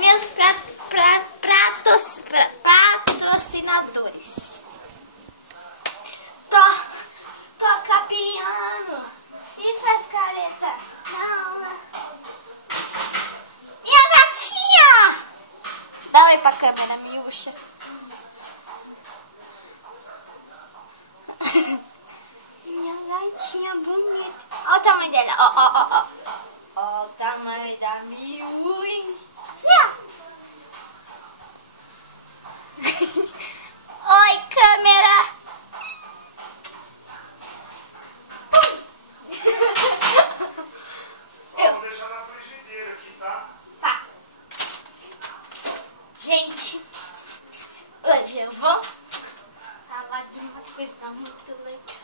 meus patrocinadores. Toca piano e faz careta. Não. Minha gatinha! Dá um oi pra câmera, miúcha. Minha gatinha bonita. Olha o tamanho dela. Ó. Ó o tamanho da miúcha. Oi, câmera. Vou deixar na frigideira aqui, tá? Tá. Gente, hoje eu vou falar de uma coisa muito legal.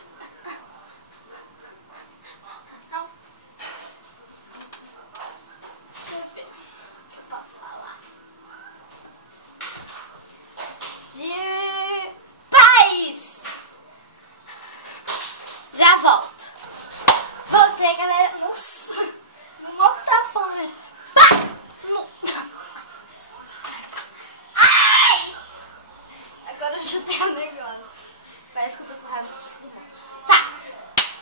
Deixa eu ver o que eu posso falar. De paz! Já volto. Voltei, galera. Nossa, não tá bom. Pá! Ai! Agora eu chutei um negócio. Parece que eu tô com raiva do tudo. Tá.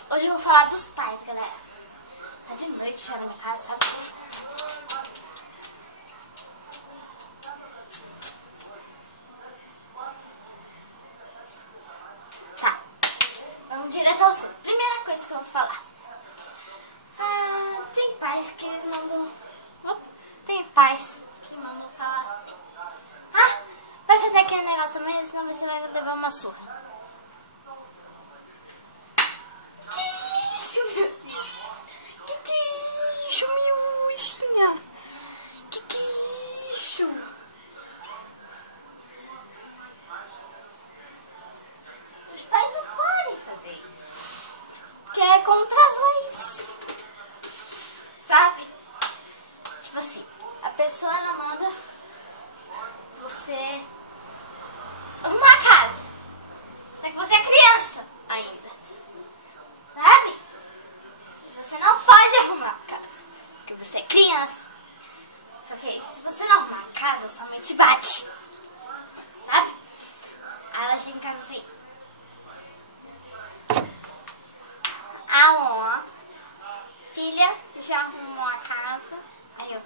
Hoje eu vou falar dos pais, galera. Tá de noite já na minha casa, sabe? Tá. Vamos direto ao assunto. Primeira coisa que eu vou falar. Tem pais que eles mandam... Tem pais que mandam falar assim. Vai fazer aquele negócio amanhã, senão você vai levar uma surra. Que isso, meu Deus? Que isso, miúchinha? Que isso? Os pais não podem fazer isso. Porque é contra as leis. Sabe? Tipo assim, a pessoa ela manda você arrumar a casa. Só que você é criança ainda. Sabe? Você não pode arrumar a casa. Porque você é criança. Só que aí, se você não arrumar a casa, sua mãe te bate. Sabe? Aí ela chega em casa assim. Alô? Filha, já arrumou a casa? Aí eu,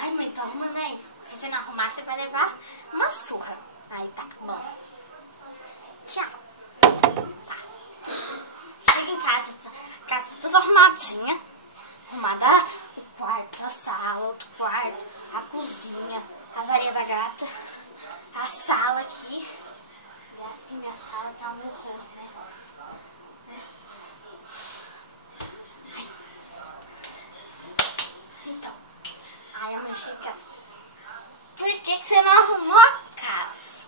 ai mãe, tô arrumando ainda. Se você não arrumar, você vai levar uma surra. Aí tá, bom. Tchau. Tá. Chega em casa, a casa tá toda arrumadinha. Arrumada o quarto, a sala, outro quarto, a cozinha, as areias da gata, a sala aqui. Aliás, que minha sala tá um horror, né? Então, aí a mãe chega assim, por que você não arrumou a casa?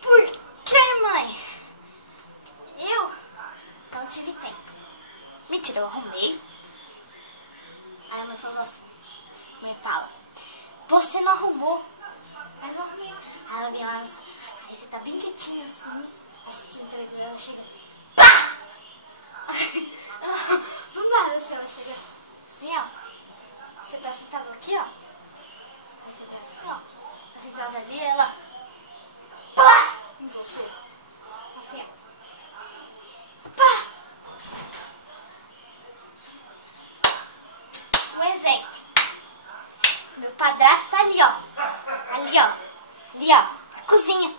Por que, mãe? Eu não tive tempo. Mentira, eu arrumei. Aí a mãe falou assim, mãe fala, você não arrumou. Mas eu arrumei. Aí ela vem lá, aí você tá bem quietinha assim, assistindo televisão, ela chega, pá! Do nada assim, ela chega assim, ó. Você tá sentado aqui, ó. Aí você vê assim, ó. Você tá sentado ali, ela pá! Em você. Assim, ó. Pá! Um exemplo. Meu padrasto tá ali, ó. Ali, ó. Ali, ó. Na cozinha.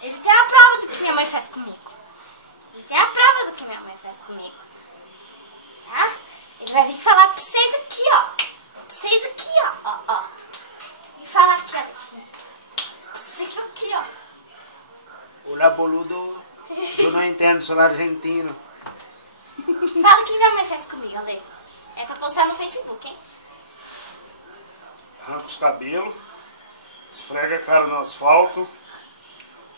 Ele tem a prova do que minha mãe faz comigo. Ele tem a prova do que minha mãe faz comigo. Tá? Ele vai vir falar pra vocês aqui, ó. Pra vocês aqui, ó. E falar aqui, ó. Pra vocês aqui, ó. Olá, boludo. Eu não entendo, sou argentino. Fala o que minha mãe faz comigo, Lê. É pra postar no Facebook, hein? Arranca os cabelos, esfrega a cara no asfalto,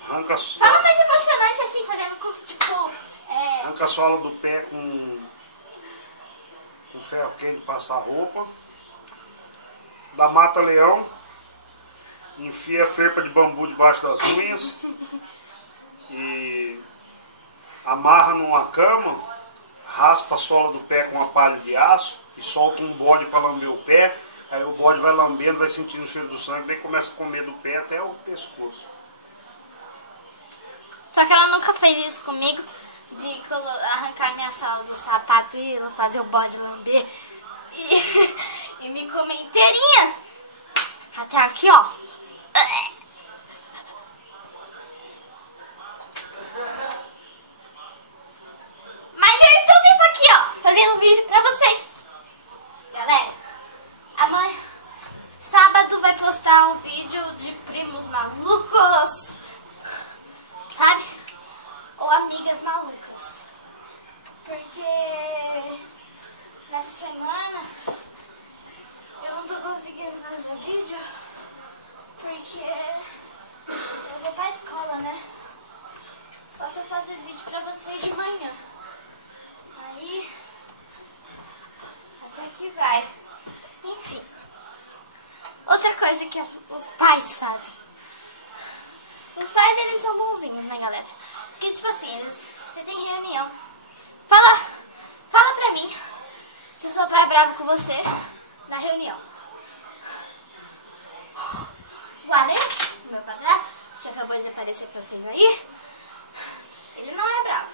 arranca a Fala mais emocionante assim, fazendo com, tipo... arranca a sola do pé com ferro quente, passar roupa, dá mata-leão, enfia a ferpa de bambu debaixo das unhas e amarra numa cama, raspa a sola do pé com uma palha de aço e solta um bode para lamber o pé. Aí o bode vai lambendo, vai sentindo o cheiro do sangue, daí começa a comer do pé até o pescoço. Só que ela nunca fez isso comigo, de arrancar minha sola do sapato e fazer o bode lamber e me comer inteirinha. Até aqui, ó. Mas eu estou vivo aqui, ó, fazendo um vídeo pra vocês. Galera, amanhã, sábado, vai postar um vídeo de primos malucos, sabe? Ou amigas malucas. Porque nessa semana eu não tô conseguindo fazer vídeo porque eu vou pra escola, né? Só se eu fazer vídeo pra vocês de manhã. Aí até que vai. Enfim. Outra coisa que os pais fazem. Os pais, eles são bonzinhos, né, galera? Porque, tipo assim, você tem reunião. Fala pra mim se seu pai é bravo com você na reunião. O Ale, meu padrasto, que acabou de aparecer pra vocês aí, ele não é bravo.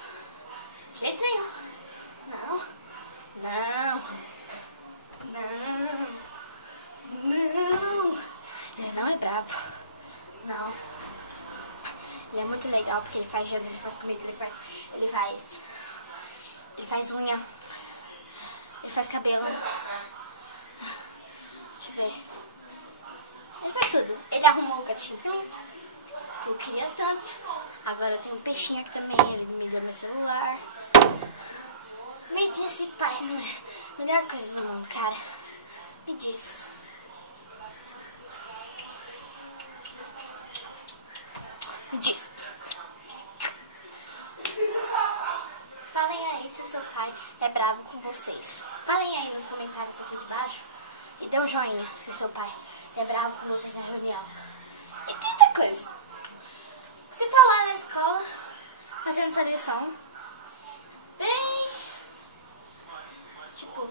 De jeito nenhum. Não. Ele não é bravo. Não. Ele é muito legal porque ele faz janta, ele faz comida, ele faz unha, ele faz cabelo. Deixa eu ver. Ele faz tudo. Ele arrumou o gatinho pra mim, que eu queria tanto. Agora eu tenho um peixinho aqui também, ele me deu meu celular. Me disse, pai, não é a melhor coisa do mundo, cara. Me diz. Me diz. Falem aí se seu pai é bravo com vocês. Falem aí nos comentários aqui de baixo. E dê um joinha se seu pai é bravo com vocês na reunião. E tem outra coisa. Você tá lá na escola fazendo sua lição. Bem... tipo,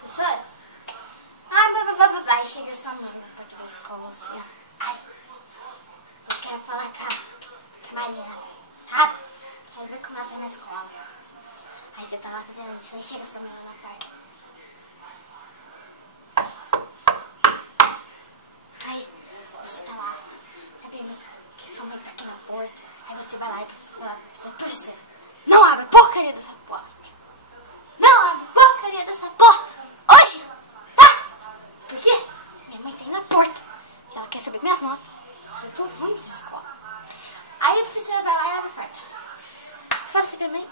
professor? Ai, chega sua mãe na porta da escola assim. Ai, eu quero falar com a Mariana, sabe? Aí vai como ela tá na escola. Aí você tá lá fazendo isso, aí chega sua mãe lá na porta. Aí você tá lá, sabendo que sua mãe tá aqui na porta. Aí você vai lá e fala pro seu professor: não abre a porcaria dessa porta. Não abre a porcaria dessa porta hoje, tá? Por quê? Minha mãe tá aí na porta e ela quer saber minhas notas. Eu tô ruim de escola. Aí a professora vai lá e abre a porta. Fala assim pra mim: